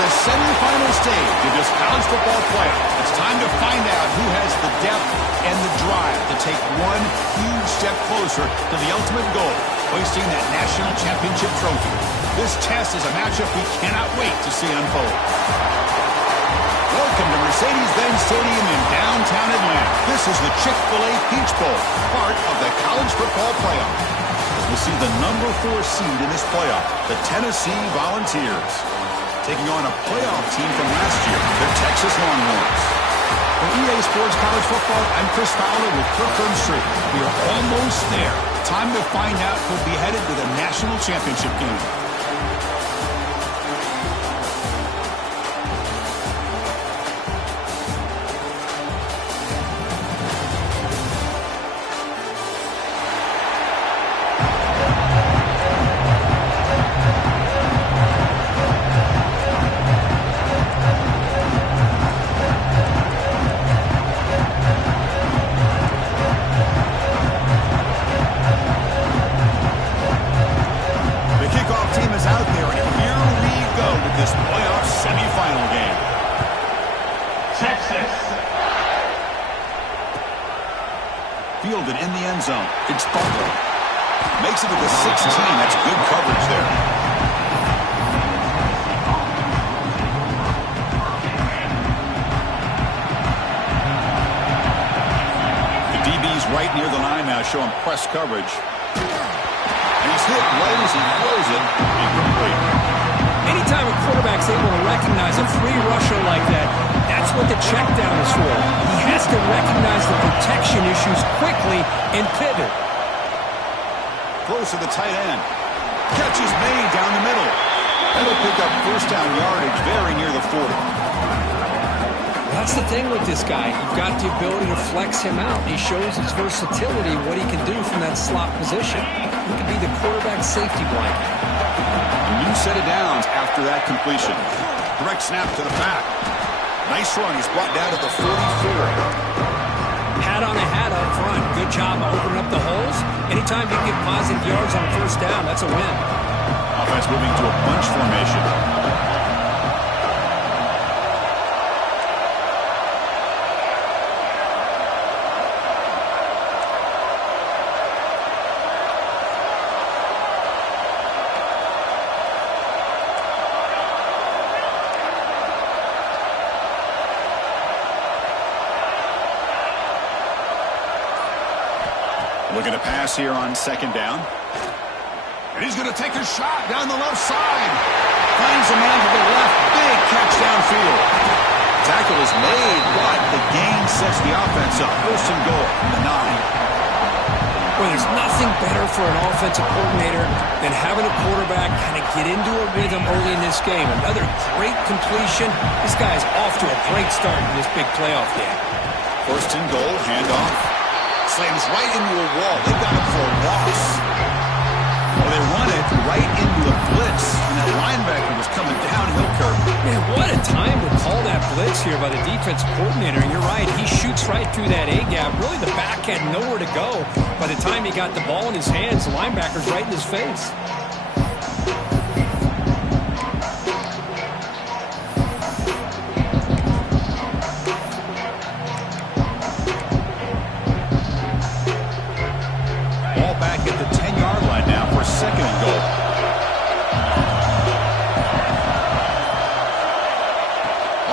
the semifinal stage of this college football playoff. It's time to find out who has the depth and the drive to take one huge step closer to the ultimate goal, hoisting that national championship trophy. This test is a matchup we cannot wait to see unfold. Welcome to Mercedes-Benz Stadium in downtown Atlanta. This is the Chick-fil-A Peach Bowl, part of the college football playoff. As we'll see the number 4 seed in this playoff, the Tennessee Volunteers, taking on a playoff team from last year, the Texas Longhorns. For EA Sports College Football, I'm Chris Fowler with Kirkland Street. We are almost there. Time to find out who'll be headed to the national championship game. Fielded in the end zone. It's Butler. Makes it to the 16. That's good coverage there. The DB's right near the line now, showing press coverage. And he's hit right as he throws it. Incomplete. Anytime a quarterback's able to recognize a free rusher like that, that's what the check down is for. He has to recognize the protection issues quickly and pivot. Close to the tight end. Catch is made down the middle. That'll pick up first down yardage very near the 40. That's the thing with this guy. You've got the ability to flex him out. He shows his versatility, what he can do from that slot position. He could be the quarterback safety blanket. A new set of downs after that completion. Direct snap to the back. Nice run. He's brought down to the 44. Hat on a hat up front. Good job of opening up the holes. Anytime you get positive yards on first down, that's a win. Offense moving to a bunch formation. Looking to pass here on second down. And he's going to take a shot down the left side. Finds a man to the left. Big catch downfield. Tackle is made, but the gain sets the offense up. First and goal from the 9. Well, there's nothing better for an offensive coordinator than having a quarterback kind of get into a rhythm early in this game. Another great completion. This guy's off to a great start in this big playoff game. First and goal, handoff. Slams right into a wall. They got him for a loss. Well, they run it right into a blitz, and that linebacker was coming downhill curve. Man, what a time to call that blitz here by the defensive coordinator. And you're right, he shoots right through that A-gap. Really, the back had nowhere to go. By the time he got the ball in his hands, the linebacker's right in his face. Second and goal.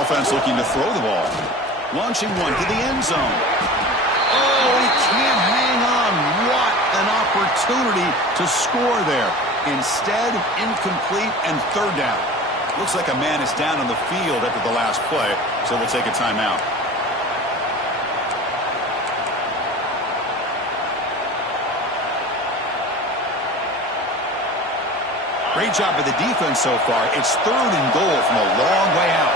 Offense looking to throw the ball. Launching one to the end zone. Oh, he can't hang on. What an opportunity to score there. Instead, incomplete and third down. Looks like a man is down on the field after the last play, so we'll take a timeout. Great job by the defense so far. It's third and goal from a long way out.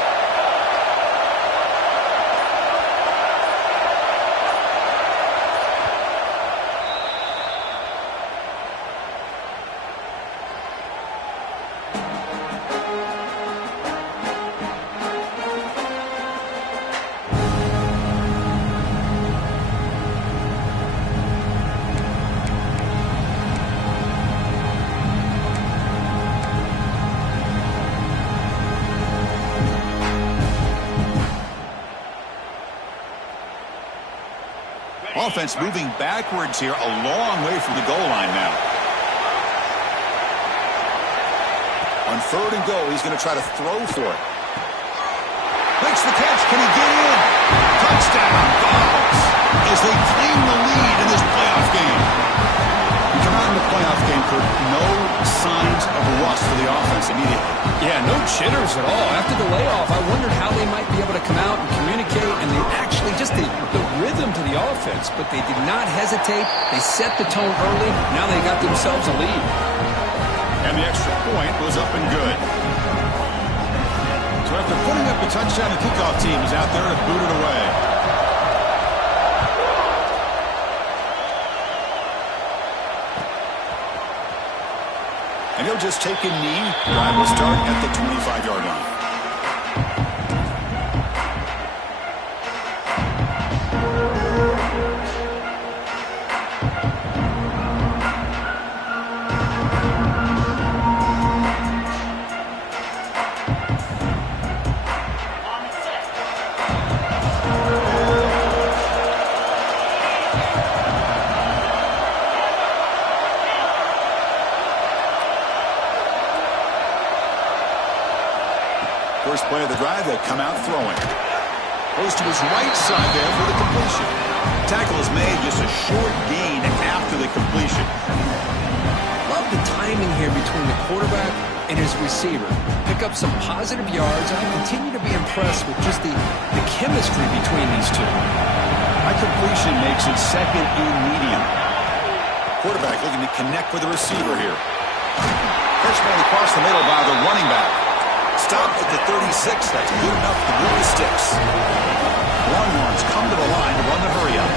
Offense moving backwards here, a long way from the goal line now. On 3rd and goal, he's going to try to throw for it. Makes the catch. Can he get in? Touchdown, Vols, as they claim the lead in this playoff game. We come out in the playoff game, Kurt, no signs of rust for the offense immediately. Yeah, no jitters at all. After the layoff, I wondered how they might be able to come out and communicate, and they actually just the rhythm to the offense, but they did not hesitate. They set the tone early. Now they got themselves a lead. And the extra point was up and good. So after putting up the touchdown, the kickoff team is out there to boot it away. And he'll just take a knee. Drive will start at the 25-yard line. First play of the drive, they'll come out throwing. Goes to his right side there for the completion. Tackle is made, just a short gain after the completion. Love the timing here between the quarterback and his receiver. Pick up some positive yards, and I continue to be impressed with just the chemistry between these two. High completion makes it 2nd and medium. Quarterback looking to connect with the receiver here. First man across the middle by the running back. Stopped at the 36. That's good enough to move the sticks. Longhorns come to the line to run the hurry-up.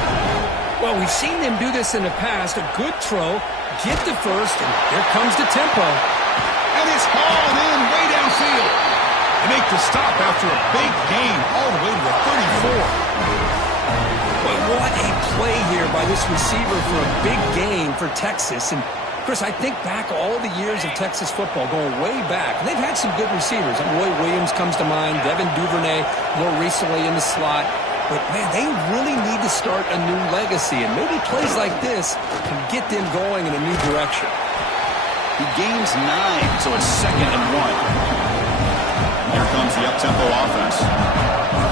Well, we've seen them do this in the past. A good throw, get the first, and here comes the tempo. And it's hauled in way downfield. They make the stop after a big gain all the way to the 34. But what a play here by this receiver for a big gain for Texas. And Chris, I think back all the years of Texas football, going way back. And they've had some good receivers. Roy Williams comes to mind, Devin Duvernay more recently in the slot. But, man, they really need to start a new legacy. And maybe plays like this can get them going in a new direction. He gains 9, so it's 2nd and 1. Here comes the up-tempo offense.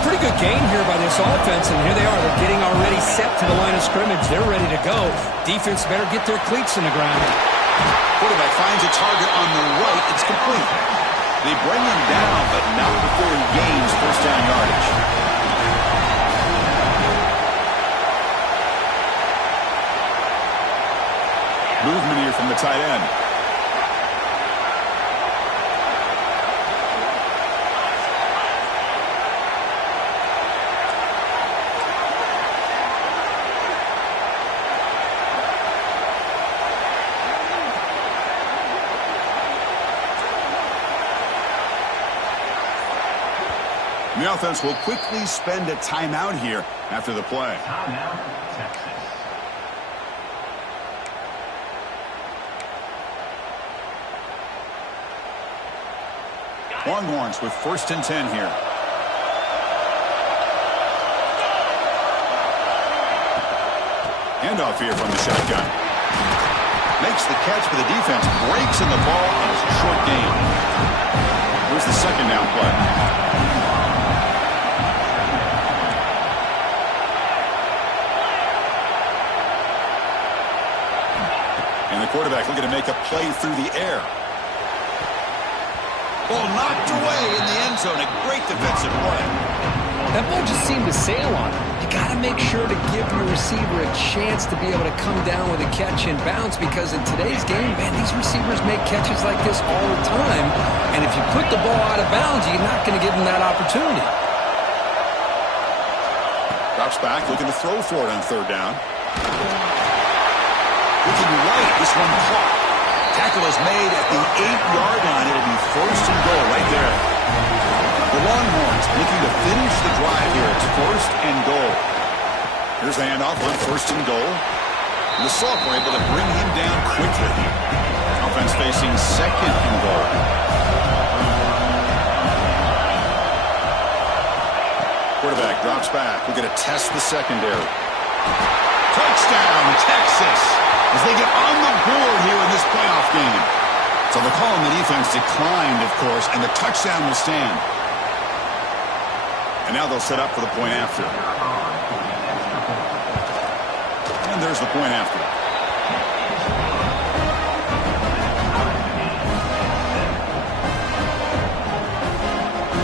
Pretty good gain here by this offense, and here they are. They're getting already set to the line of scrimmage. They're ready to go. Defense better get their cleats in the ground. Quarterback finds a target on the right. It's complete. They bring him down, but not before he gains first down yardage. Movement here from the tight end. The offense will quickly spend a timeout here after the play. Timeout, Texas. Longhorns with 1st and 10 here. Handoff here from the shotgun. Makes the catch, but the defense breaks in the ball, and it's a short gain. Here's the 2nd down play. And the quarterback looking to make a play through the air. Ball knocked away in the end zone. A great defensive play. That ball just seemed to sail on him. You got to make sure to give your receiver a chance to be able to come down with a catch and bounce, because in today's game, man, these receivers make catches like this all the time. And if you put the ball out of bounds, you're not going to give them that opportunity. Drops back, looking to throw for it on 3rd down. Looking right, this one caught. Tackle is made at the 8-yard line. It'll be 1st and goal right there. The Longhorns looking to finish the drive here. It's 1st and goal. Here's the handoff on 1st and goal. And the Salk were able to bring him down quickly. Offense facing 2nd and goal. Quarterback drops back. We're going to test the secondary. Touchdown, Texas, as they get on the board here in this playoff game. So the call on the defense declined, of course, and the touchdown will stand. And now they'll set up for the point after. And there's the point after.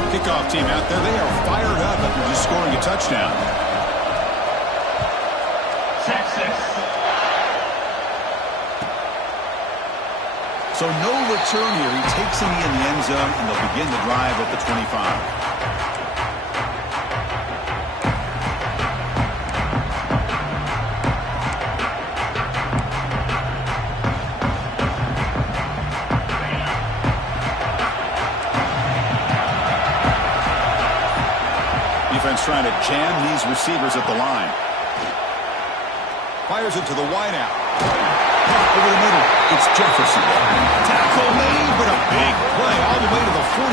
Kickoff team out there, they are fired up after just scoring a touchdown. So no return here. He takes him in the end zone, and they'll begin the drive at the 25. Defense trying to jam these receivers at the line. Fires it to the wideout. Over the middle, it's Jefferson. Tackle made, but a big play all the way to the 48.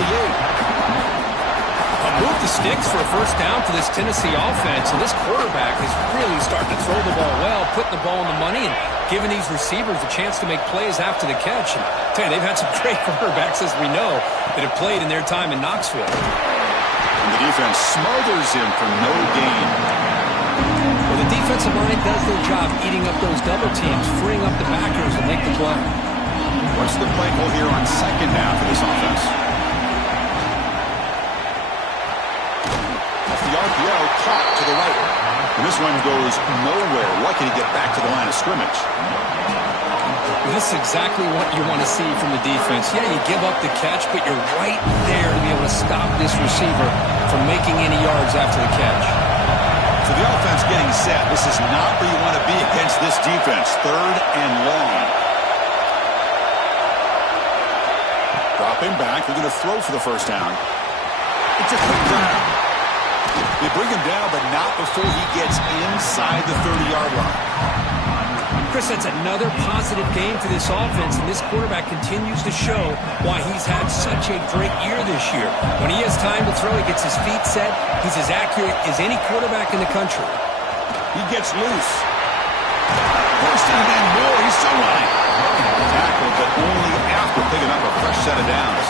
Move the sticks for a first down for this Tennessee offense, and this quarterback is really starting to throw the ball well, putting the ball in the money, and giving these receivers a chance to make plays after the catch. And I tell you, they've had some great quarterbacks, as we know, that have played in their time in Knoxville. And the defense smothers him for no gain. Well, the defensive line does their job eating up those double teams, freeing up the backers and make the play. What's the play call here on second down for this offense? Off the RPO, caught to the right. And this one goes nowhere. Lucky to get back to the line of scrimmage. This is exactly what you want to see from the defense. Yeah, you give up the catch, but you're right there to be able to stop this receiver from making any yards after the catch. So the offense getting set. This is not where you want to be against this defense. Third and long. Dropping back. They're going to throw for the first down. It's a quick grab. They bring him down, but not before he gets inside the 30-yard line. Chris, that's another positive game for this offense, and this quarterback continues to show why he's had such a great year this year. When he has time to throw, he gets his feet set. He's as accurate as any quarterback in the country. He gets loose. First and more. He's still running. Tackle, but only after picking up a fresh set of downs.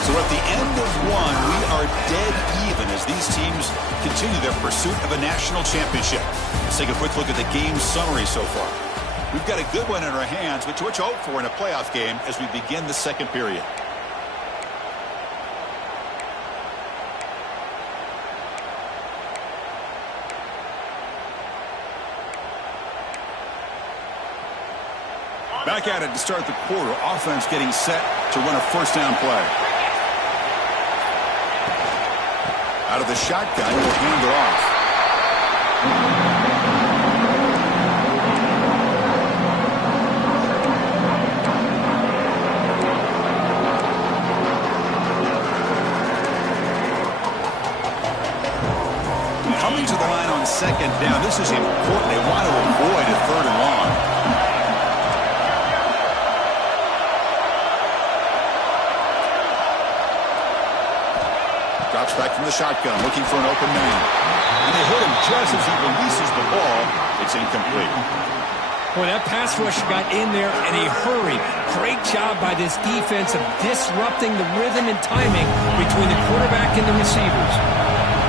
So at the end of one, we are dead even as these teams continue their pursuit of a national championship. Let's take a quick look at the game summary so far. We've got a good one in our hands, which to hope for in a playoff game as we begin the second period. Back at it to start the quarter. Offense getting set to run a first down play. Out of the shotgun, he'll hand it off. Coming to the line on second down. This is important. They want to avoid a third and long. Drops back from the shotgun, looking for an open man. And they hit him just as he releases the ball. It's incomplete. Boy, that pass rush got in there in a hurry. Great job by this defense of disrupting the rhythm and timing between the quarterback and the receivers.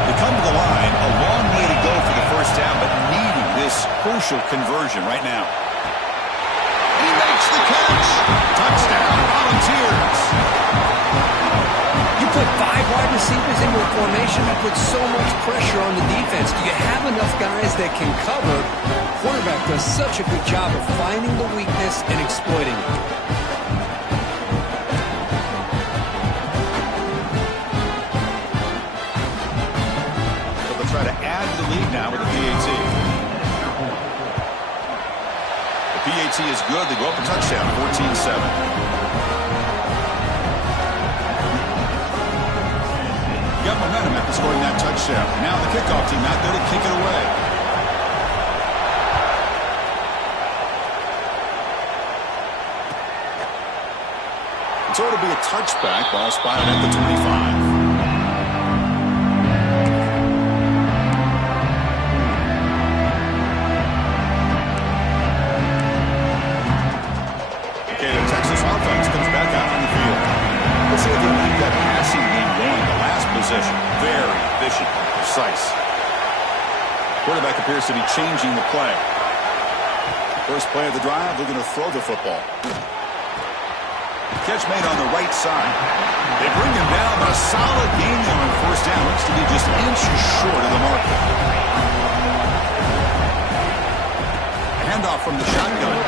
They come to the line, a long way to go for the first down, but needing this crucial conversion right now. He makes the catch. Touchdown, Volunteers. You put 5 wide receivers into a formation, you put so much pressure on the defense. Do you have enough guys that can cover? Quarterback does such a good job of finding the weakness and exploiting it. So they'll try to add to the lead now with the PAT. The PAT is good. They go up a touchdown, 14-7. Got momentum after scoring that touchdown. Now the kickoff team out there to kick it away. So it'll be a touchback. Ball spotted at the 25. Offense comes back out on the field. Let's see if they keep that passing game going. The last possession, very efficient, precise. Quarterback appears to be changing the play. First play of the drive, looking to throw the football. Catch made on the right side. They bring him down, but a solid gain there on first down. Looks to be just inches short of the marker. Handoff from the shotgun.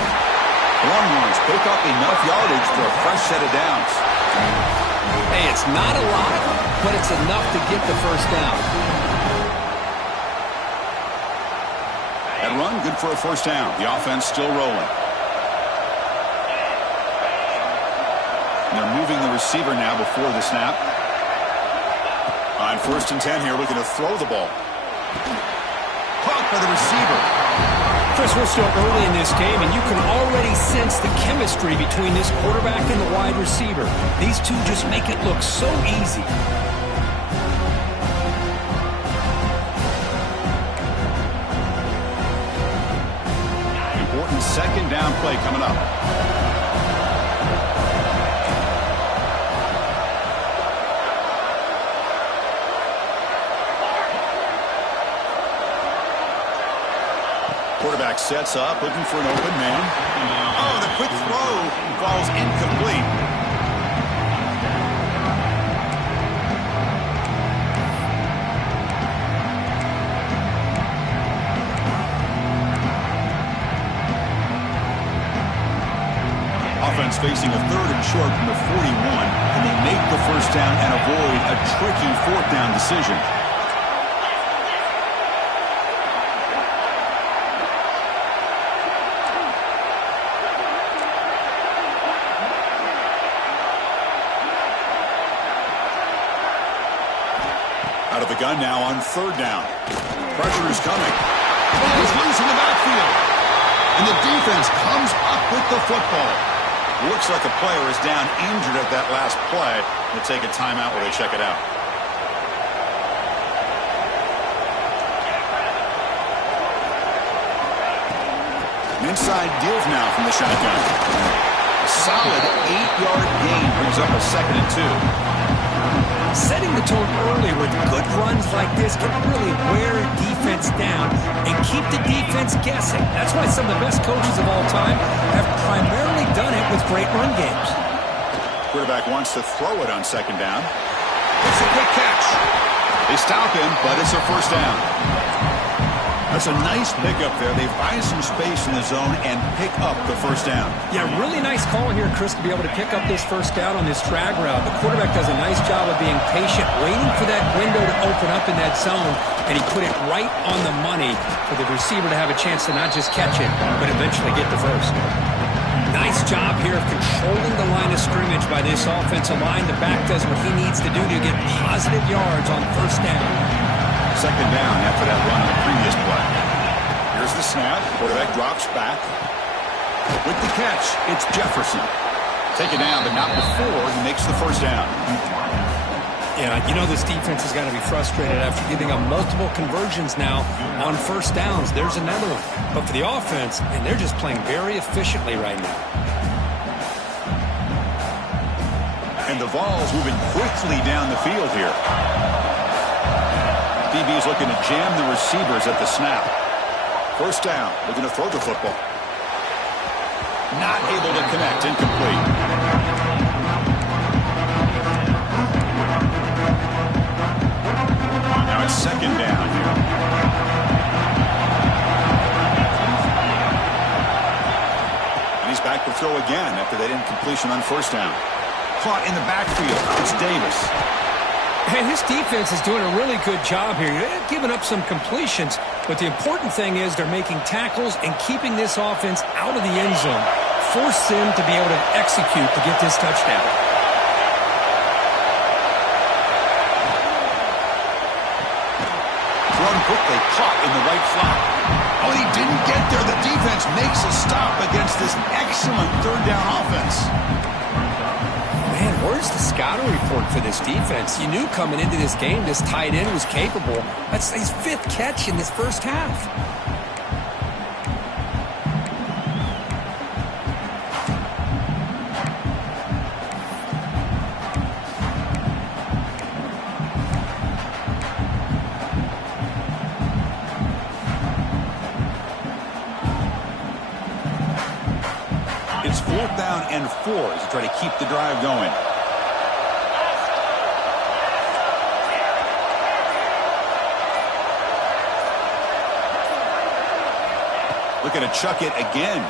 Longhorns pick up enough yardage for a fresh set of downs. Hey, it's not a lot, but it's enough to get the first down. That run, good for a first down. The offense still rolling. And they're moving the receiver now before the snap. On 1st and 10 here, looking to throw the ball. Caught by the receiver. Chris, we're still early in this game, and you can already sense the chemistry between this quarterback and the wide receiver. These two just make it look so easy. Important second down play coming up. Quarterback sets up, looking for an open man. Oh, the quick throw falls incomplete. Offense facing a 3rd and short from the 41, and they make the first down and avoid a tricky 4th down decision. Out of the gun now on 3rd down. Pressure is coming. Ball is loose in the backfield. And the defense comes up with the football. Looks like a player is down injured at that last play. They'll take a timeout while they check it out. An inside give now from the shotgun. A solid 8-yard gain brings up a 2nd and 2. Setting the tone early with good runs like this can really wear a defense down and keep the defense guessing. That's why some of the best coaches of all time have primarily done it with great run games. Quarterback wants to throw it on 2nd down. It's a quick catch. They stop him, but it's a first down. That's a nice pickup there. They find some space in the zone and pick up the first down. Yeah, really nice call here, Chris, to be able to pick up this first down on this drag route. The quarterback does a nice job of being patient, waiting for that window to open up in that zone, and he put it right on the money for the receiver to have a chance to not just catch it, but eventually get the first. Nice job here of controlling the line of scrimmage by this offensive line. The back does what he needs to do to get positive yards on first down. 2nd down after that run on the previous play. Here's the snap. Quarterback drops back. With the catch, it's Jefferson. Taken down, but not before he makes the first down. Yeah, you know this defense has got to be frustrated after giving up multiple conversions now on first downs. There's another one. But for the offense, and they're just playing very efficiently right now. And the Vols moving quickly down the field here. DB's looking to jam the receivers at the snap. First down, looking to throw the football. Not able to connect, incomplete. Now it's 2nd down here. And he's back to throw again after that incompletion on first down. Caught in the backfield. It's Davis. Hey, his defense is doing a really good job here. They're giving up some completions, but the important thing is they're making tackles and keeping this offense out of the end zone. Force them to be able to execute to get this touchdown. Run quickly, caught in the right slot. Oh, he didn't get there. The defense makes a stop against this excellent 3rd down offense. Man, where's the scouting report for this defense? You knew coming into this game this tight end was capable. That's his 5th catch in this first half. It's 4th down and 4 as you try to keep the drive going. Looking to chuck it again.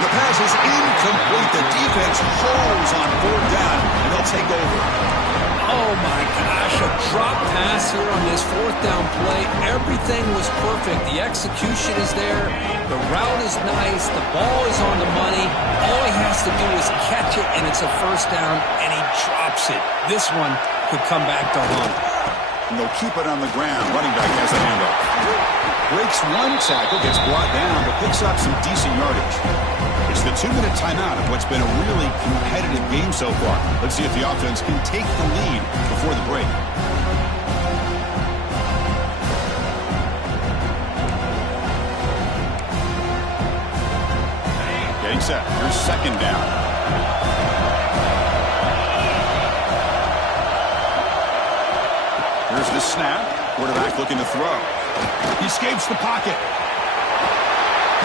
The pass is incomplete. The defense holds on 4th down, and they'll take over. Oh, my gosh, a drop pass here on this 4th down play. Everything was perfect. The execution is there. The route is nice. The ball is on the money. All he has to do is catch it, and it's a 1st down, and he drops it. This one could come back to haunt. And they'll keep it on the ground. Running back has the handoff. Breaks one tackle, gets brought down, but picks up some decent yardage. It's the 2-minute timeout of what's been a really competitive game so far. Let's see if the offense can take the lead before the break. Getting set. Here's 2nd down. Here's the snap. Quarterback looking to throw. He escapes the pocket.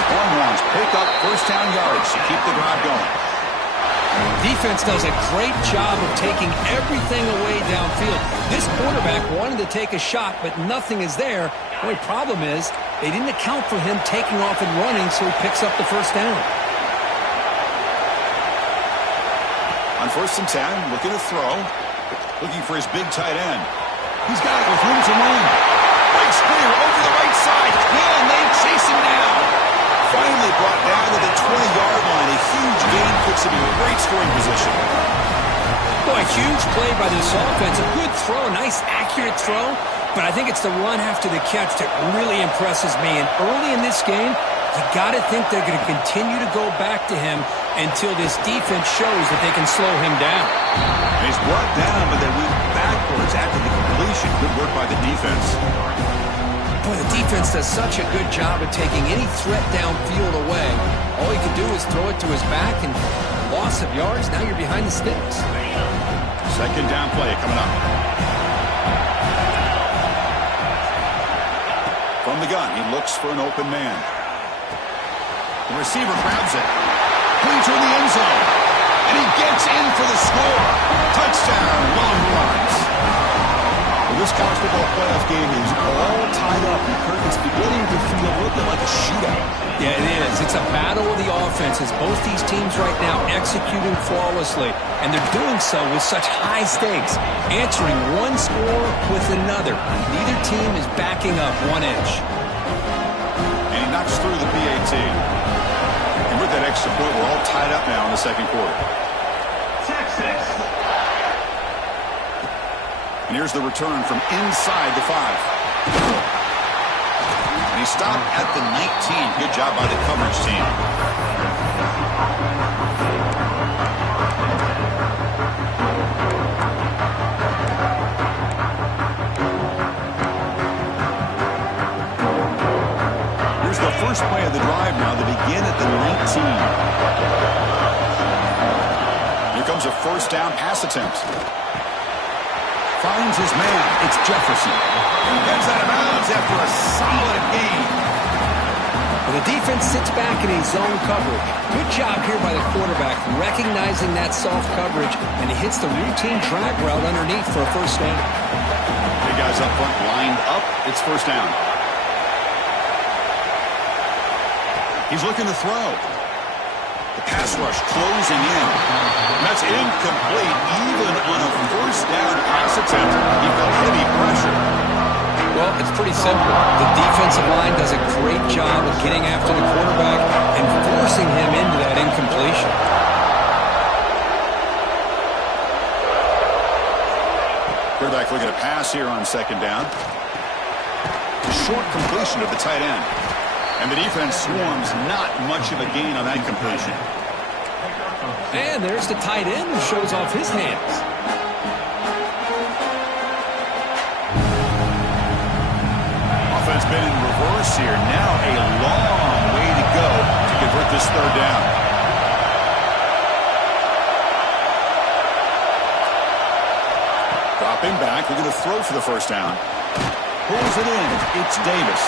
Longhorns pick up 1st down yards to keep the drive going. Defense does a great job of taking everything away downfield. This quarterback wanted to take a shot, but nothing is there. The only problem is they didn't account for him taking off and running, so he picks up the 1st down. On 1st and 10, looking to throw. Looking for his big tight end. He's got it with room to run. Breaks clear over the right side. And they chase him down. Finally brought down to the 20-yard line. A huge gain puts him in great scoring position. Boy, huge play by this offense. A good throw, a nice accurate throw. But I think it's the run after the catch that really impresses me. And early in this game, you got to think they're going to continue to go back to him until this defense shows that they can slow him down. And he's brought down, but they went backwards after the completion. Good work by the defense. Boy, the defense does such a good job of taking any threat downfield away. All he can do is throw it to his back, and loss of yards, now you're behind the sticks. 2nd down play coming up. From the gun, he looks for an open man. The receiver grabs it. Clean to the end zone. And he gets in for the score. Touchdown, Longhorns. Well, this college football playoff game is all tied up. And Kirk, it's beginning to feel a little bit like a shootout. Yeah, it is. It's a battle of the offenses. Both these teams right now executing flawlessly. And they're doing so with such high stakes. Answering one score with another. Neither team is backing up 1 inch. And he knocks through the PAT. And with that extra point, we're all tied up now in the 2nd quarter. Texas. And here's the return from inside the 5. And he stopped at the 19. Good job by the coverage team. Here's the first play of the drive now. They begin at the 19. Here comes a 1st down pass attempt. Finds his man. It's Jefferson. Gets out of bounds after a solid gain. Well, the defense sits back in a zone coverage. Good job here by the quarterback, recognizing that soft coverage, and he hits the routine drag route underneath for a 1st down. Big guys up front lined up. It's 1st down. He's looking to throw. The pass rush closing in. That's incomplete, even on a 1st down pass attempt. He felt heavy pressure. Well, it's pretty simple. The defensive line does a great job of getting after the quarterback and forcing him into that incompletion. Quarterback looking to pass here on 2nd down. Short completion of the tight end. And the defense swarms, not much of a gain on that completion. And there's the tight end who shows off his hands. Offense been in reverse here. Now a long way to go to convert this third down. Dropping back. They're going to throw for the first down. Pulls it in. It's Davis.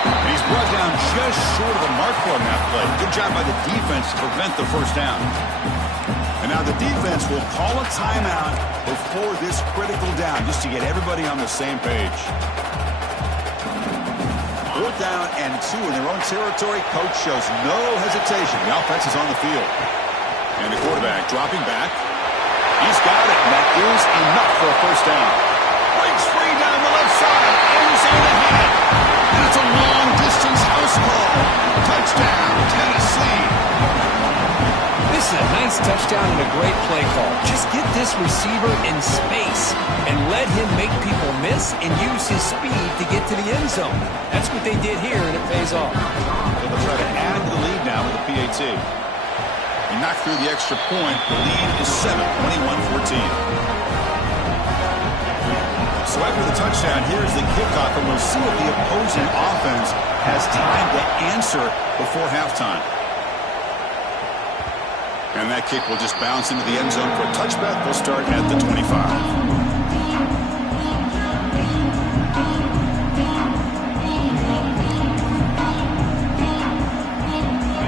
And he's brought down just short of the mark for him that play. Good job by the defense to prevent the first down. And now the defense will call a timeout before this critical down just to get everybody on the same page. 4th down and 2 in their own territory. Coach shows no hesitation. The offense is on the field. And the quarterback dropping back. He's got it. And that is enough for a first down. Breaks free down the left side. Ends on the head. And it's a long-distance house call. Touchdown, Tennessee. This is a nice touchdown and a great play call. Just get this receiver in space and let him make people miss and use his speed to get to the end zone. That's what they did here, and it pays off. They'll try to add to the lead now with the PAT. He knocked through the extra point. The lead is 7, 21-14. So after the touchdown, here's the kickoff, and we'll see if the opposing offense has time to answer before halftime. And that kick will just bounce into the end zone for a touchback. They'll start at the 25.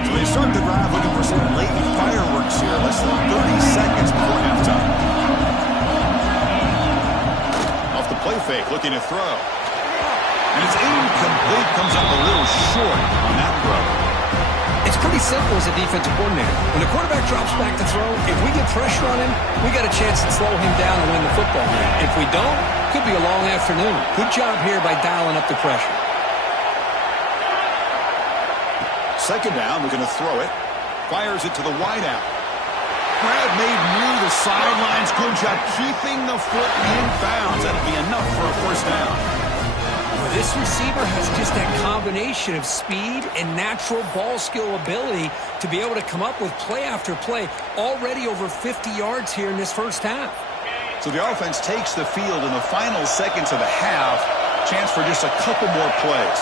So they start the drive looking for some late fireworks here. Less than 30 seconds before halftime. Off the play fake, looking to throw. And it's incomplete. Comes up a little short on that throw. It's pretty simple as a defensive coordinator. When the quarterback drops back to throw, if we get pressure on him, we got a chance to slow him down and win the football game. If we don't, could be a long afternoon. Good job here by dialing up the pressure. 2nd down, we're going to throw it. Fires it to the wideout. Grab made near the sidelines. Good job keeping the foot in bounds. That'll be enough for a first down. This receiver has just that combination of speed and natural ball skill ability to be able to come up with play after play. Already over 50 yards here in this first half. So the offense takes the field in the final seconds of the half. Chance for just a couple more plays.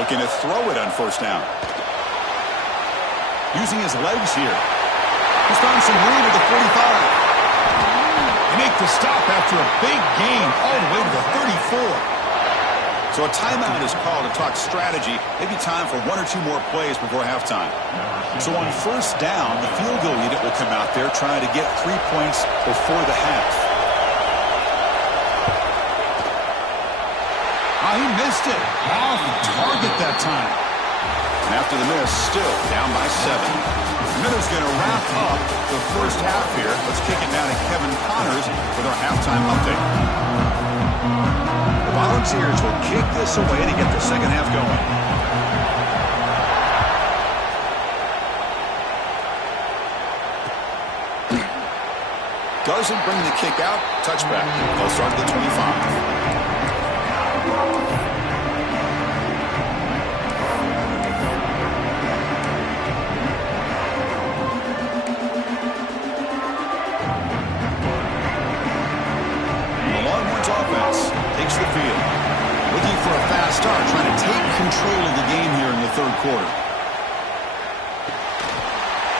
Looking to throw it on first down. Using his legs here. He's found some room at the 45. They make the stop after a big gain all the way to the 34. So a timeout is called to talk strategy. Maybe time for 1 or 2 more plays before halftime. So on first down, the field goal unit will come out there trying to get 3 points before the half. He missed it. Off target that time. And after the miss, still down by 7. Miller's going to wrap up the first half here. Let's kick it down to Kevin Connors with our halftime update. The Volunteers will kick this away to get the second half going. Doesn't bring the kick out. Touchback. They'll start at the 25. The field. Looking for a fast start, trying to take control of the game here in the third quarter.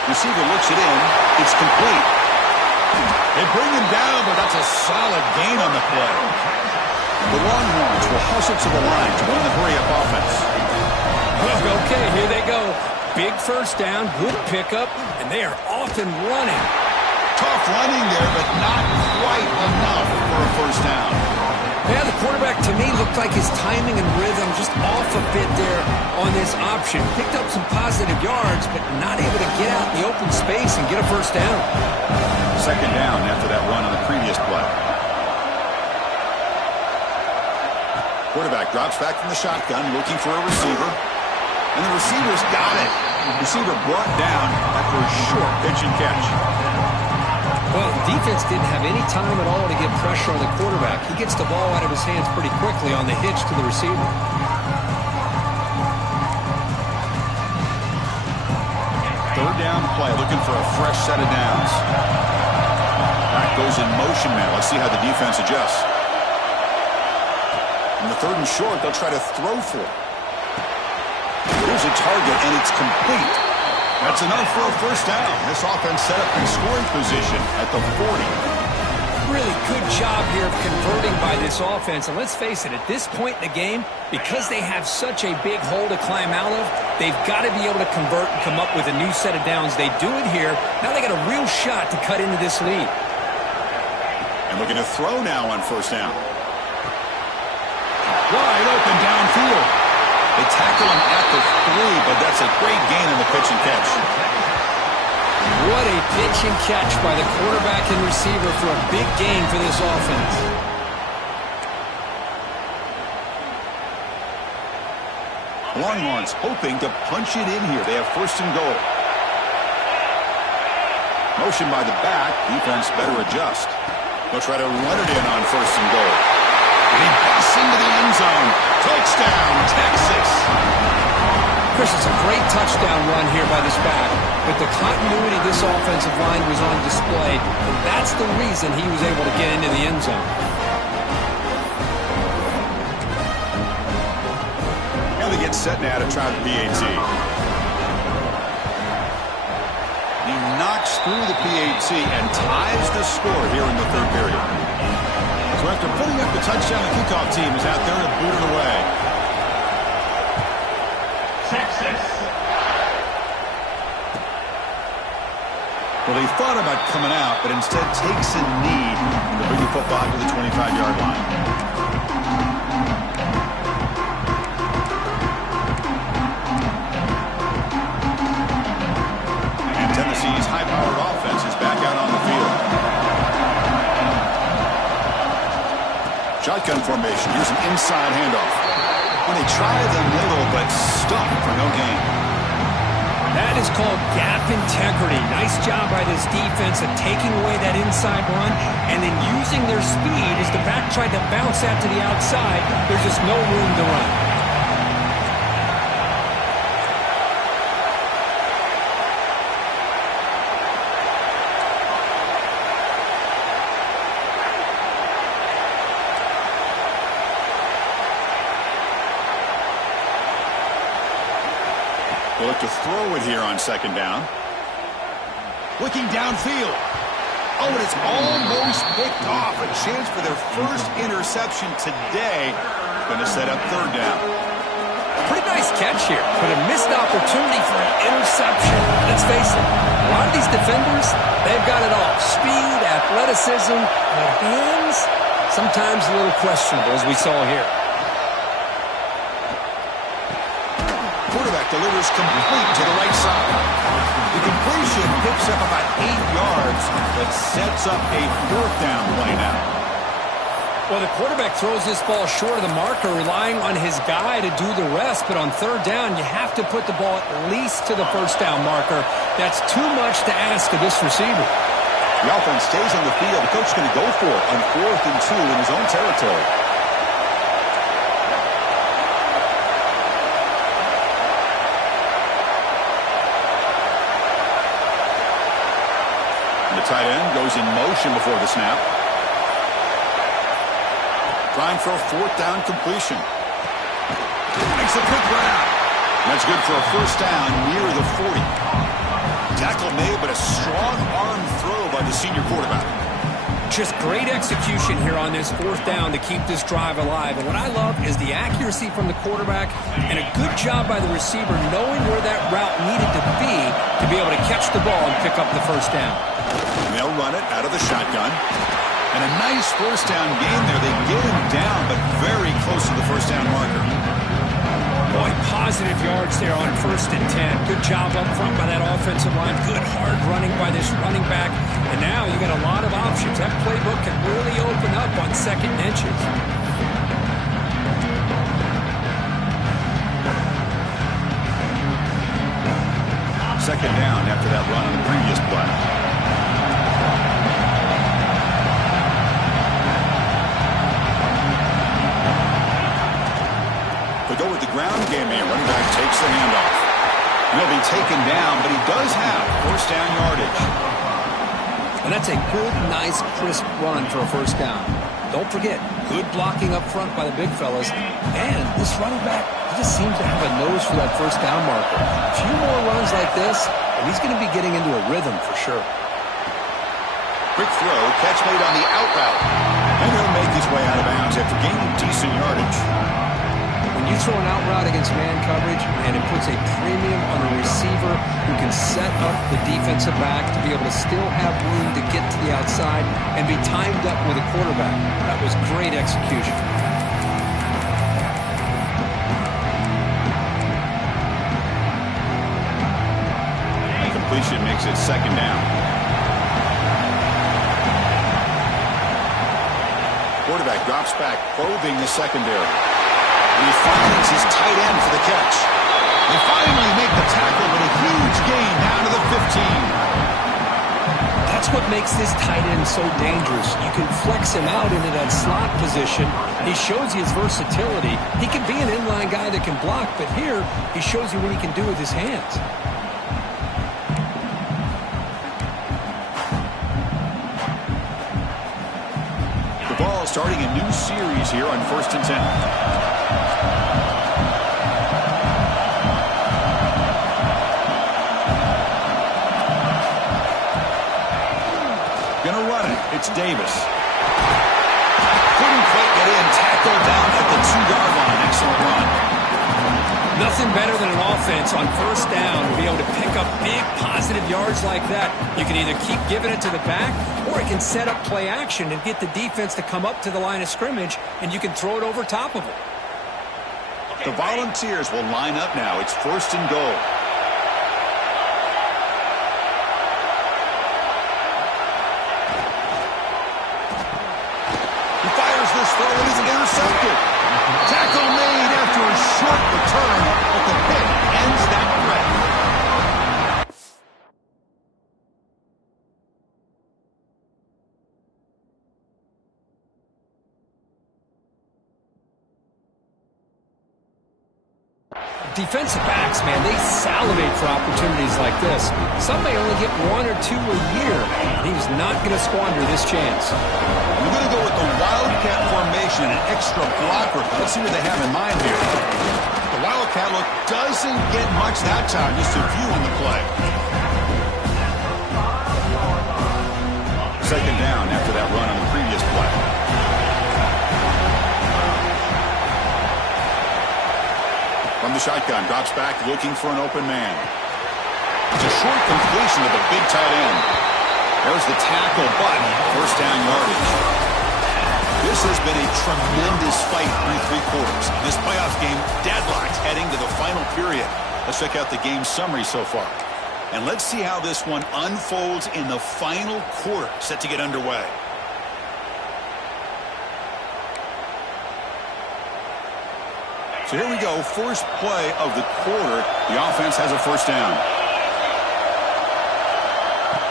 Receiver looks it in. It's complete. They bring him down, but that's a solid gain on the play. The Longhorns will hustle to the line to run the hurry-up offense. Okay, here they go. Big first down, good pickup, and they are off and running. Tough running there, but not quite enough for a first down. Yeah, the quarterback, to me, looked like his timing and rhythm just off a bit there on this option. Picked up some positive yards, but not able to get out in the open space and get a first down. 2nd down after that run on the previous play. Quarterback drops back from the shotgun, looking for a receiver. And the receiver's got it. Receiver brought down after a short pitch and catch. Well, defense didn't have any time at all to get pressure on the quarterback. He gets the ball out of his hands pretty quickly on the hitch to the receiver. Third down play, looking for a fresh set of downs. That goes in motion now. Let's see how the defense adjusts. In the third and short, they'll try to throw for it. Here's a target, and it's complete. That's enough for a first down. This offense set up in scoring position at the 40. Really good job here of converting by this offense. And let's face it, at this point in the game, because they have such a big hole to climb out of, they've got to be able to convert and come up with a new set of downs. They do it here. Now they got a real shot to cut into this lead. And looking to throw now on first down. Wide open downfield. They tackle him at the 3, but that's a great gain in the pitch and catch. What a pitch and catch by the quarterback and receiver for a big gain for this offense. Longhorns hoping to punch it in here. They have first and goal. Motion by the back. Defense better adjust. They'll try to run it in on first and goal. And he busts into the end zone. Touchdown, Texas. Chris, it's a great touchdown run here by this back, but the continuity of this offensive line was on display, and that's the reason he was able to get into the end zone. Now they get set now to try the PAT. He knocks through the PAT and ties the score here in the third period. So after putting up the touchdown, the kickoff team is out there to boot it away. Texas. Well, they thought about coming out, but instead takes a knee to bring the football to the 25-yard line. And Tennessee's high-powered offense is back out on the field. Shotgun formation. Here's an inside handoff. When they try the middle, but stuck for no gain. That is called gap integrity. Nice job by this defense of taking away that inside run and then using their speed as the back tried to bounce that to the outside. There's just no room to run. They look to throw it here on second down. Looking downfield. Oh, and it's almost picked off. A chance for their first interception today. Going to set up third down. Pretty nice catch here, but a missed opportunity for an interception. Let's face it, a lot of these defenders, they've got it all. Speed, athleticism, but hands, sometimes a little questionable, as we saw here. Quarterback delivers complete to the right side. The completion picks up about 8 yards, but sets up a fourth down play now. Well, the quarterback throws this ball short of the marker, relying on his guy to do the rest. But on third down, you have to put the ball at least to the first down marker. That's too much to ask of this receiver. The offense stays on the field. The coach is going to go for it on 4th and 2 in his own territory. The tight end goes in motion before the snap. Trying for a fourth down completion. Makes a quick grab. That's good for a first down near the 40. Tackle made, but a strong arm throw by the senior quarterback. Just great execution here on this fourth down to keep this drive alive. And what I love is the accuracy from the quarterback and a good job by the receiver knowing where that route needed to be able to catch the ball and pick up the first down. They'll run it out of the shotgun. And a nice first down gain there. They get him down, but very close to the first down marker. Boy, positive yards there on 1st and 10. Good job up front by that offensive line. Good hard running by this running back. And now you got a lot of options. That playbook can really open up on 2nd and inches. Second down after that run on the previous play. taken down, but he does have first down yardage. And that's a good, nice, crisp run for a first down. Don't forget, good blocking up front by the big fellas. And this running back, he just seems to have a nose for that first down marker. A few more runs like this, and he's going to be getting into a rhythm for sure. Quick throw, catch made on the out route. And he'll make his way out of bounds after gaining decent yardage. When you throw an out route against man coverage, and it puts a premium on a receiver who can set up the defensive back to be able to still have room to get to the outside and be timed up with a quarterback. That was great execution. Completion makes it second down. Quarterback drops back, probing the secondary. He finds his tight end for the catch. They finally make the tackle with a huge gain down to the 15. That's what makes this tight end so dangerous. You can flex him out into that slot position. He shows you his versatility. He can be an inline guy that can block, but here he shows you what he can do with his hands. Starting a new series here on 1st and 10. Gonna run it. It's Davis. Couldn't quite get in. Tackled down at the 2-yard line. Excellent run. Nothing better than an offense on first down to be able to pick up big positive yards like that. You can either keep giving it to the back, or it can set up play action and get the defense to come up to the line of scrimmage, and you can throw it over top of them. The Volunteers will line up now. It's 1st and goal. He fires this throw, and it's intercepted. Tackle made after a short return, but the hit ends that threat. Defensive backs, man, they salivate for opportunities like this. Some may only get 1 or 2 a year, and he's not going to squander this chance. We're going to go with the Wildcat formation, an extra blocker. Let's see what they have in mind here. The Wildcat look doesn't get much that time, just a few on the play. Second down after that run on the previous play. From the shotgun, drops back, looking for an open man. It's a short completion to the big tight end. There's the tackle, but first down yardage. This has been a tremendous fight through 3 quarters. This playoff game deadlocked heading to the final period. Let's check out the game summary so far. And let's see how this one unfolds in the final quarter, set to get underway. So here we go, first play of the quarter. The offense has a first down.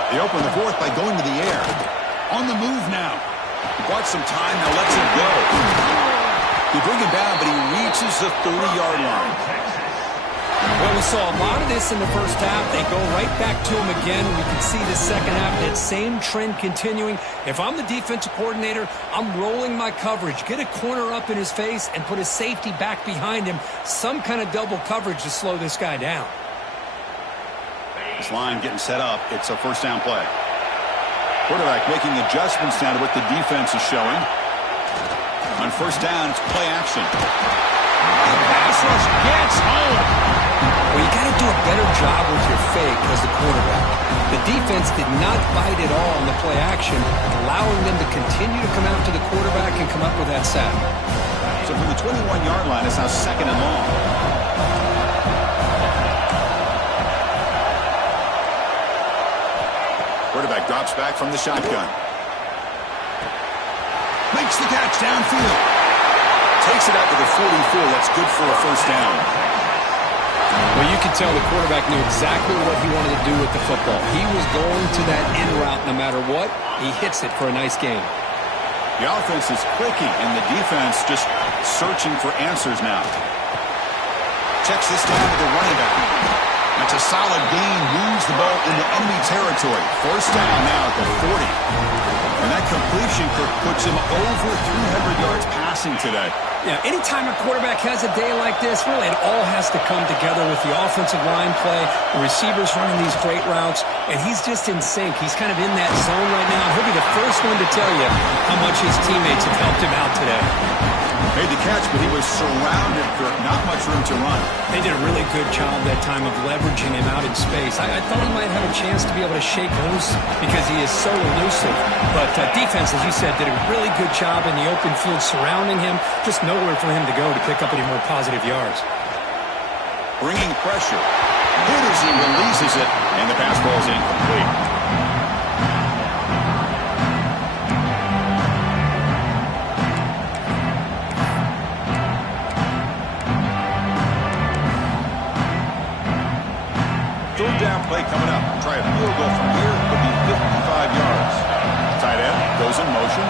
They open the fourth by going to the air. On the move now. He bought some time, now lets it go. They bring him down, but he reaches the 30-yard line. Well, we saw a lot of this in the first half. They go right back to him again. We can see the second half, that same trend continuing. If I'm the defensive coordinator, I'm rolling my coverage. Get a corner up in his face and put a safety back behind him. Some kind of double coverage to slow this guy down. This line getting set up. It's a first down play. Quarterback making adjustments now to what the defense is showing. On first down, it's play action. Pass rush gets home. Well, you got to do a better job with your fake as the quarterback. The defense did not bite at all in the play action, allowing them to continue to come out to the quarterback and come up with that sack. So from the 21-yard line, it's now second and long. Quarterback drops back from the shotgun. Makes the catch downfield. Takes it out to the 44. That's good for a first down. Well, you can tell the quarterback knew exactly what he wanted to do with the football. He was going to that in route no matter what. He hits it for a nice gain. The offense is clicking, and the defense just searching for answers now. Checks this down to the running back. That's a solid gain. Moves the ball into enemy territory. First down now at the 40. And that completion puts him over 300 yards passing today. Yeah, anytime a quarterback has a day like this, really it all has to come together with the offensive line play, the receivers running these great routes, and he's just in sync. He's kind of in that zone right now. He'll be the first one to tell you how much his teammates have helped him out today. Made the catch, but he was surrounded for not much room to run. They did a really good job that time of leveraging him out in space. I thought he might have a chance to be able to shake loose because he is so elusive. But defense, as you said, did a really good job in the open field surrounding him. Just nowhere for him to go to pick up any more positive yards. Bringing pressure. Hit as he releases it, and the pass ball is incomplete. Third down play coming up. Try a field goal from here. Could be 55 yards. Tight end goes in motion.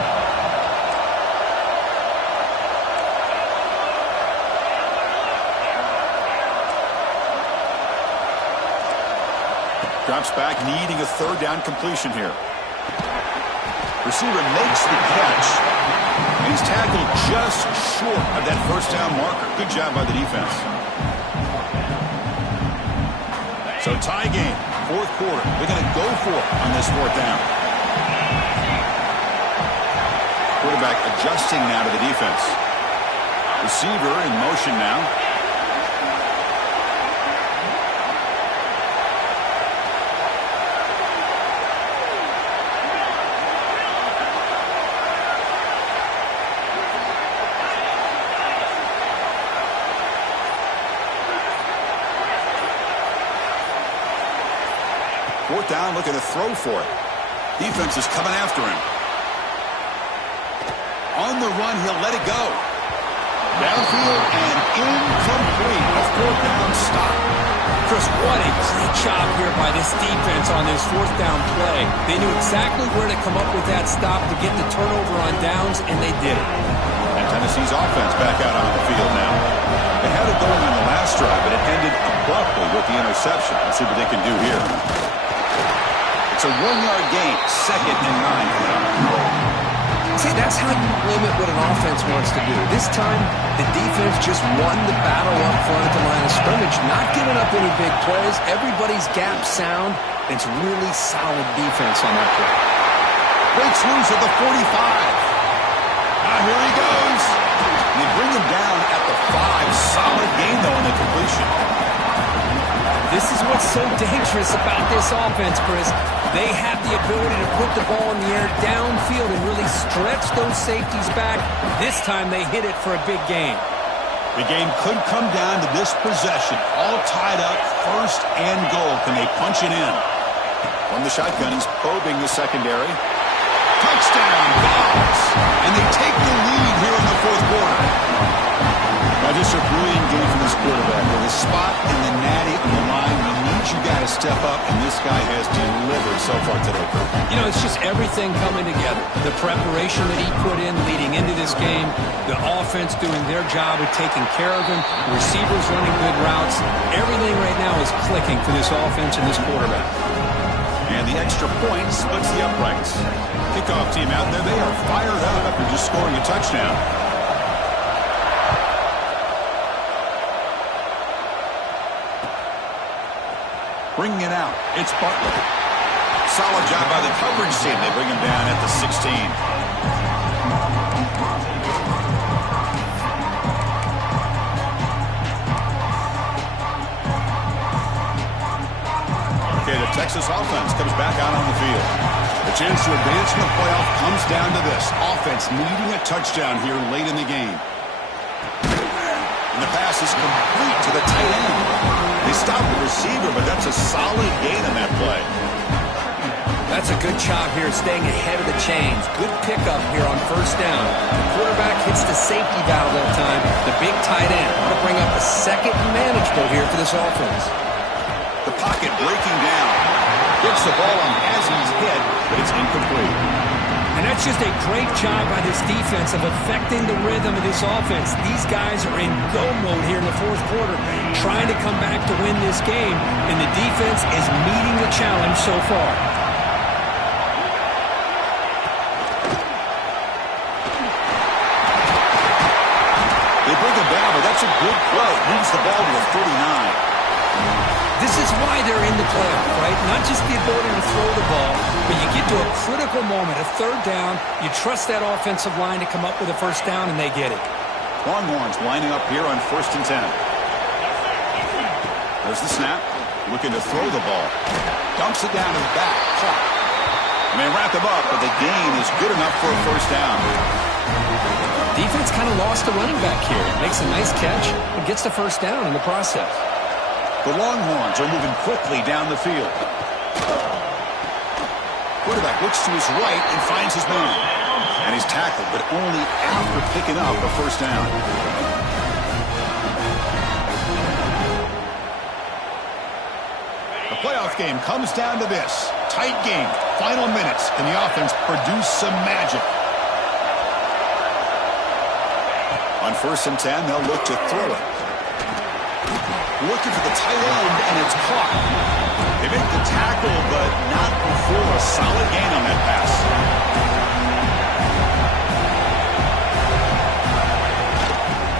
Drops back, needing a third down completion here. Receiver makes the catch. He's tackled just short of that first down marker. Good job by the defense. So tie game, fourth quarter. They're going to go for it on this fourth down. Quarterback adjusting now to the defense. Receiver in motion now. Fourth down, looking to throw for it. Defense is coming after him. On the run, he'll let it go. Downfield and incomplete. A fourth down stop. Chris, what a great job here by this defense on this fourth down play. They knew exactly where to come up with that stop to get the turnover on downs, and they did it. And Tennessee's offense back out on the field now. They had it going on the last drive, but it ended abruptly with the interception. Let's see what they can do here. It's a 1-yard gain, 2nd and 9. See, that's how you limit what an offense wants to do. This time, the defense just won the battle up front at the line of scrimmage, not giving up any big plays. Everybody's gap sound. It's really solid defense on that play. Breaks loose at the 45. Here he goes. They bring him down at the 5. Solid gain, though, on the completion. This is what's so dangerous about this offense, Chris. They have the ability to put the ball in the air downfield and really stretch those safeties back. This time they hit it for a big gain. The game could come down to this possession. All tied up, first and goal. Can they punch it in? From the shotgun, he's probing the secondary. Touchdown, Vols. And they take the lead here in the fourth quarter. Now, just a brilliant game from this quarterback. With his spot and the natty on the line, we need you guys to step up, and this guy has delivered so far today, Kurt. You know, it's just everything coming together. The preparation that he put in leading into this game, the offense doing their job of taking care of him, the receivers running good routes. Everything right now is clicking for this offense and this quarterback. And the extra point splits the uprights. Kickoff team out there, they are fired up after just scoring a touchdown. Bringing it out, it's Butler. Solid job by the coverage team. They bring him down at the 16. Okay, the Texas offense comes back out on the field. The chance to advance in the playoff comes down to this. Offense needing a touchdown here late in the game. And the pass is complete to the tight end. They stopped the receiver, but that's a solid gain on that play. That's a good job here, staying ahead of the chains. Good pickup here on first down. The quarterback hits the safety valve that time. The big tight end to bring up a second and manageable here for this offense. The pocket breaking down. Gets the ball on Hasley's head, but it's incomplete. And that's just a great job by this defense of affecting the rhythm of this offense. These guys are in go mode here in the fourth quarter, trying to come back to win this game, and the defense is meeting the challenge so far. They bring him down, but that's a good play. Moves the ball to a 39. This is why they're in the playoff, right? Not just the ability to throw the ball, but you get to a critical moment, a third down. You trust that offensive line to come up with a first down, and they get it. Longhorns lining up here on 1st and 10. There's the snap. Looking to throw the ball. Dumps it down to the back. Clock. And they wrap him up, but the gain is good enough for a first down. Defense kind of lost a running back here. Makes a nice catch and gets the first down in the process. The Longhorns are moving quickly down the field. Quarterback looks to his right and finds his man. And he's tackled, but only after picking up a first down. The playoff game comes down to this. Tight game. Final minutes. Can the offense produce some magic? On 1st and 10, they'll look to throw it. Looking for the tight end, and it's caught. They make the tackle, but not before a solid gain on that pass.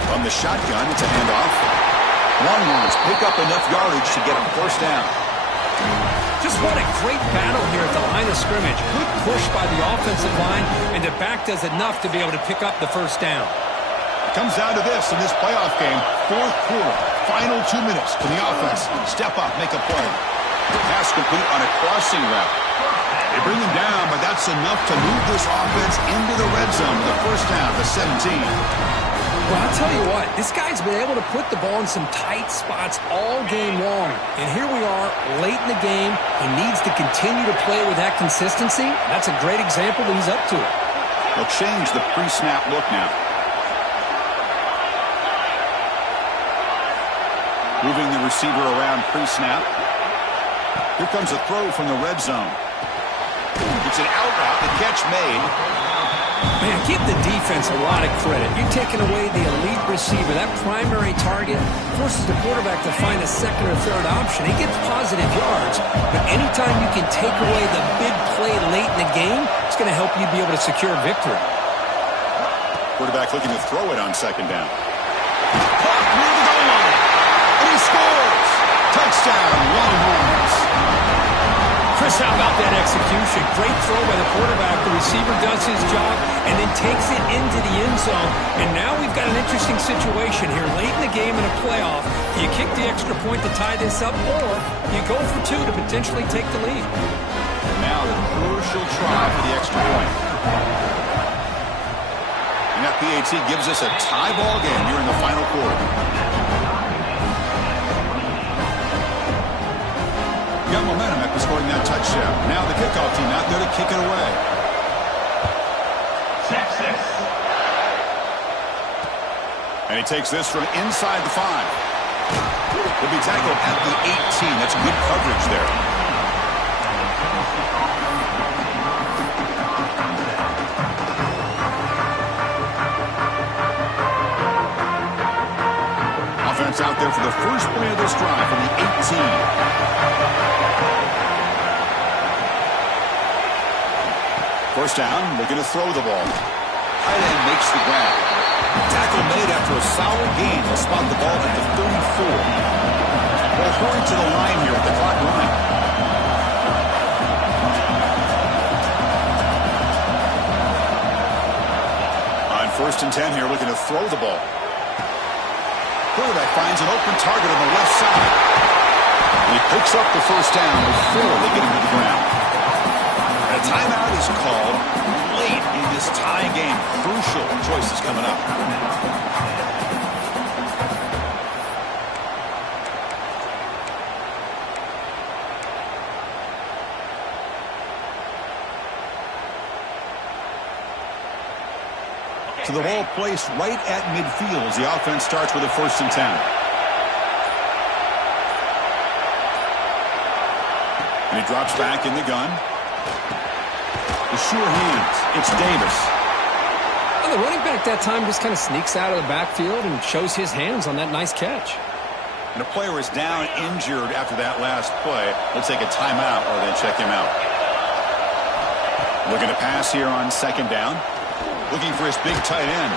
From the shotgun, it's a handoff. Longhorns pick up enough yardage to get a first down. Just what a great battle here at the line of scrimmage. Good push by the offensive line, and the back does enough to be able to pick up the first down. Comes down to this in this playoff game. Fourth quarter, final 2 minutes. Can the offense step up, make a play? The pass complete on a crossing route. They bring him down, but that's enough to move this offense into the red zone with a first down to 17. Well, I'll tell you what, this guy's been able to put the ball in some tight spots all game long. And here we are, late in the game. He needs to continue to play with that consistency. That's a great example that he's up to it. They'll change the pre-snap look now. Moving the receiver around pre-snap. Here comes a throw from the red zone. It's an out route, the catch made. Man, give the defense a lot of credit. You're taking away the elite receiver. That primary target forces the quarterback to find a second or third option. He gets positive yards, but anytime you can take away the big play late in the game, it's going to help you be able to secure victory. Quarterback looking to throw it on 2nd down. Clock near the goal line. And he scores! Touchdown, Longhorns. Chris, how about that execution? Great throw by the quarterback. The receiver does his job and then takes it into the end zone. And now we've got an interesting situation here. Late in the game in a playoff, do you kick the extra point to tie this up, or you go for 2 to potentially take the lead? Now the crucial try for the extra point. And that PAT gives us a tie ball game here in the final quarter. Got momentum after scoring that touchdown. Now the kickoff team out there to kick it away. And he takes this from inside the 5. He'll be tackled at the 18. That's good coverage there. Offense out there for the first play of this drive from the 18. First down, looking to throw the ball. Tight end makes the grab. Tackle made after a solid gain. They'll spot the ball at the 34. They'll hurry to the line here with the clock running. On 1st and 10 here, looking to throw the ball. Quarterback finds an open target on the left side. And he picks up the first down before they get him to the ground. A timeout is called late in this tie game. Crucial choices coming up. So the ball placed right at midfield as the offense starts with a 1st and 10. And he drops back in the gun. The The sure hands. It's Davis. And the running back that time just kind of sneaks out of the backfield and shows his hands on that nice catch. And the player is down injured after that last play. Let's take a timeout or then check him out. Looking to pass here on second down. Looking for his big tight end.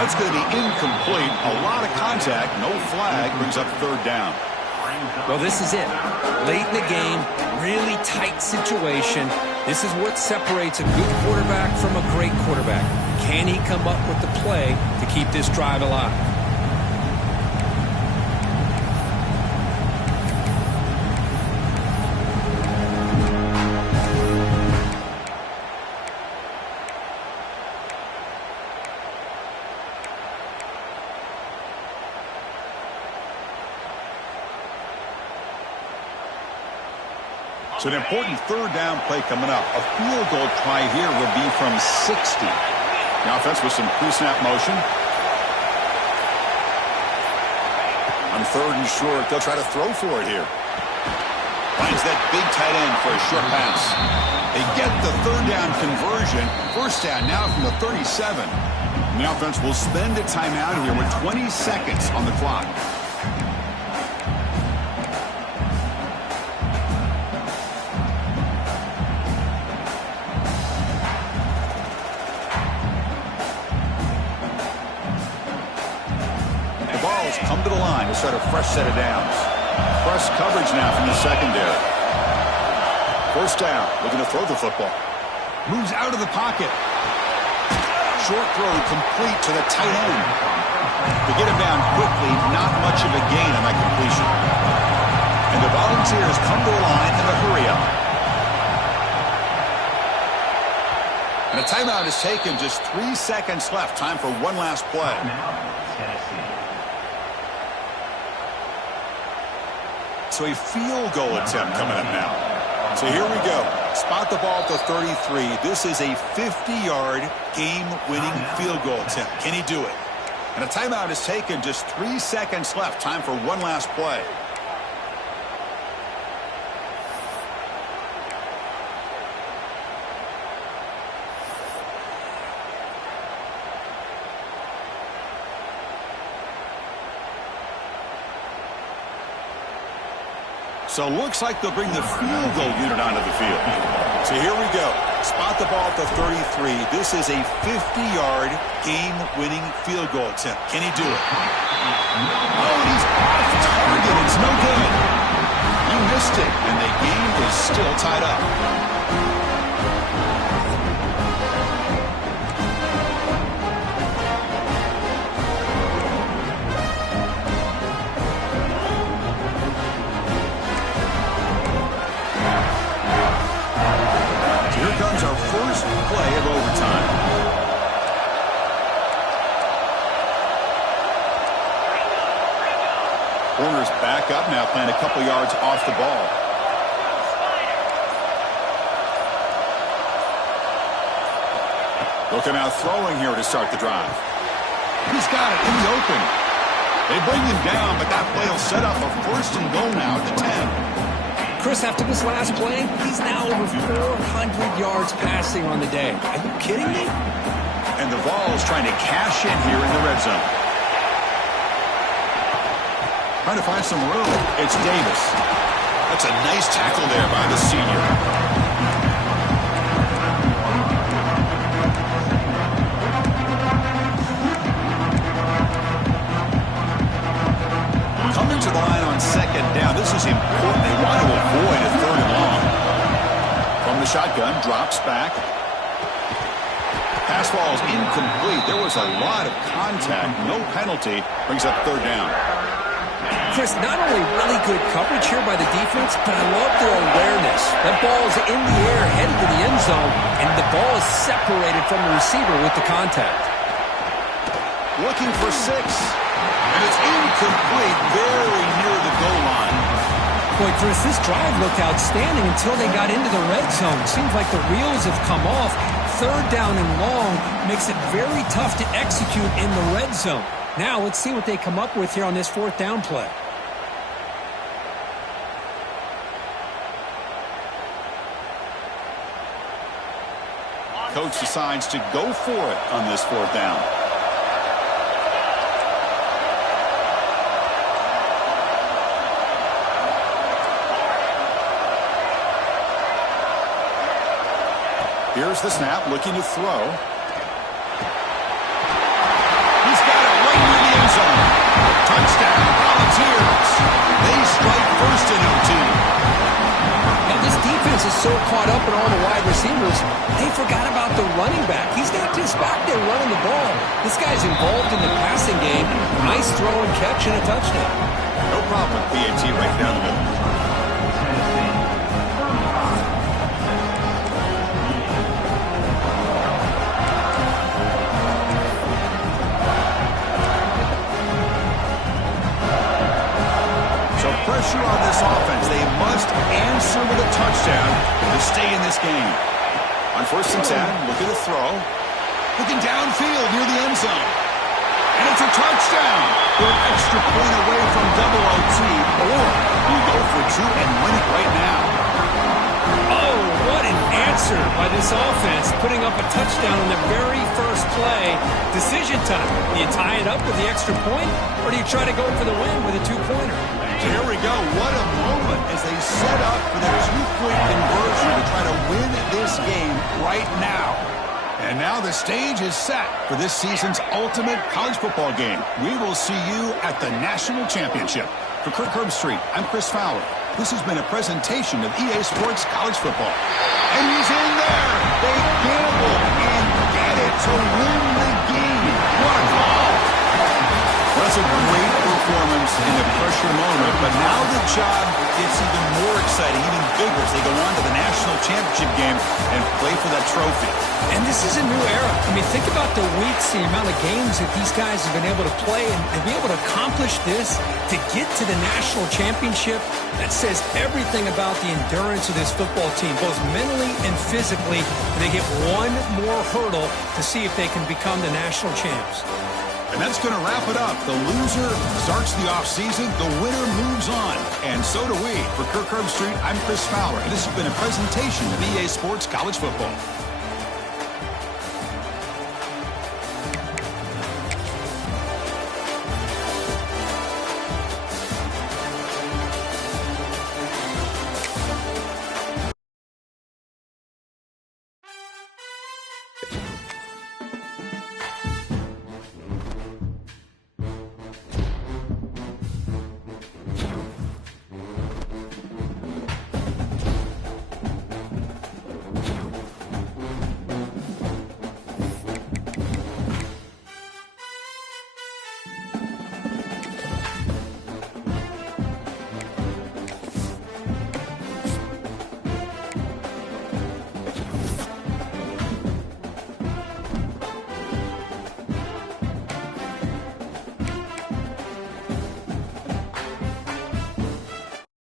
That's going to be incomplete. A lot of contact. No flag. Brings up third down. Well, this is it. Late in the game, really tight situation. This is what separates a good quarterback from a great quarterback. Can he come up with the play to keep this drive alive? So an important third down play coming up. A field goal try here will be from 60. The offense with some pre-snap motion. On third and short, they'll try to throw for it here. Finds that big tight end for a short pass. They get the third down conversion. First down now from the 37. And the offense will spend a timeout here with 20 seconds on the clock. Come to the line to start a fresh set of downs. Press coverage now from the secondary. First down, looking to throw the football. Moves out of the pocket. Short throw complete to the tight end. To get him down quickly, not much of a gain on that completion. And the Volunteers come to the line in a hurry up. And a timeout is taken, just 3 seconds left. Time for one last play. So a field goal attempt coming up now. So here we go. Spot the ball at the 33. This is a 50-yard game-winning field goal attempt. Can he do it? And a timeout is taken. Just 3 seconds left. Time for one last play. So looks like they'll bring the field goal unit onto the field. So here we go. Spot the ball at the 33. This is a 50-yard game-winning field goal attempt. Can he do it? Oh, and he's off target. It's no good. He missed it, and the game is still tied up. First play of overtime. Corner's back up now, playing a couple yards off the ball. Looking out throwing here to start the drive. He's got it in the open. They bring him down, but that play will set up a first and goal now at the 10. Chris, after this last play, he's now over 400 yards passing on the day. Are you kidding me? And the Vols trying to cash in here in the red zone. Trying to find some room. It's Davis. That's a nice tackle there by the senior. Coming to the line on second down. This is important. They want to avoid a third and long. From the shotgun, drops back. Pass ball is incomplete. There was a lot of contact. No penalty. Brings up third down. Chris, not only really good coverage here by the defense, but I love their awareness. That ball is in the air, headed to the end zone, and the ball is separated from the receiver with the contact. Looking for 6. And it's incomplete, very near the goal line. Boy, Chris, this drive looked outstanding until they got into the red zone. Seems like the wheels have come off. Third down and long makes it very tough to execute in the red zone. Now let's see what they come up with here on this fourth down play. coach decides to go for it on this fourth down. Here's the snap, looking to throw. He's got it right near the end zone. Touchdown, Volunteers. They strike first in OT. Now this defense is so caught up in all the wide receivers, they forgot about the running back. He's not just back there running the ball. This guy's involved in the passing game. Nice throw and catch and a touchdown. No problem with PAT right down the middle. Pressure on this offense. They must answer with a touchdown to stay in this game. On 1st and 10, look at the throw. Looking downfield near the end zone. And it's a touchdown. We're an extra point away from double OT, or you go for two and win it right now. Oh, what an answer by this offense, putting up a touchdown in the very first play. Decision time. Do you tie it up with the extra point, or do you try to go for the win with a two-pointer? Here we go. What a moment as they set up for the two-point conversion to try to win this game right now. And now the stage is set for this season's ultimate college football game. We will see you at the National Championship. For Kirk Herbstreit, I'm Chris Fowler. This has been a presentation of EA Sports College Football. And he's in there. They gamble and get it to win the game. What a call. That's a great performance in the pressure moment, but now the job gets even more exciting, even bigger as they go on to the national championship game and play for that trophy. And this is a new era. I mean, think about the weeks, the amount of games that these guys have been able to play and be able to accomplish this, to get to the national championship. That says everything about the endurance of this football team, both mentally and physically. And they get one more hurdle to see if they can become the national champs. And that's going to wrap it up. The loser starts the offseason. The winner moves on. And so do we. For Kirk Herbstreit, I'm Chris Fowler. And this has been a presentation of EA Sports College Football.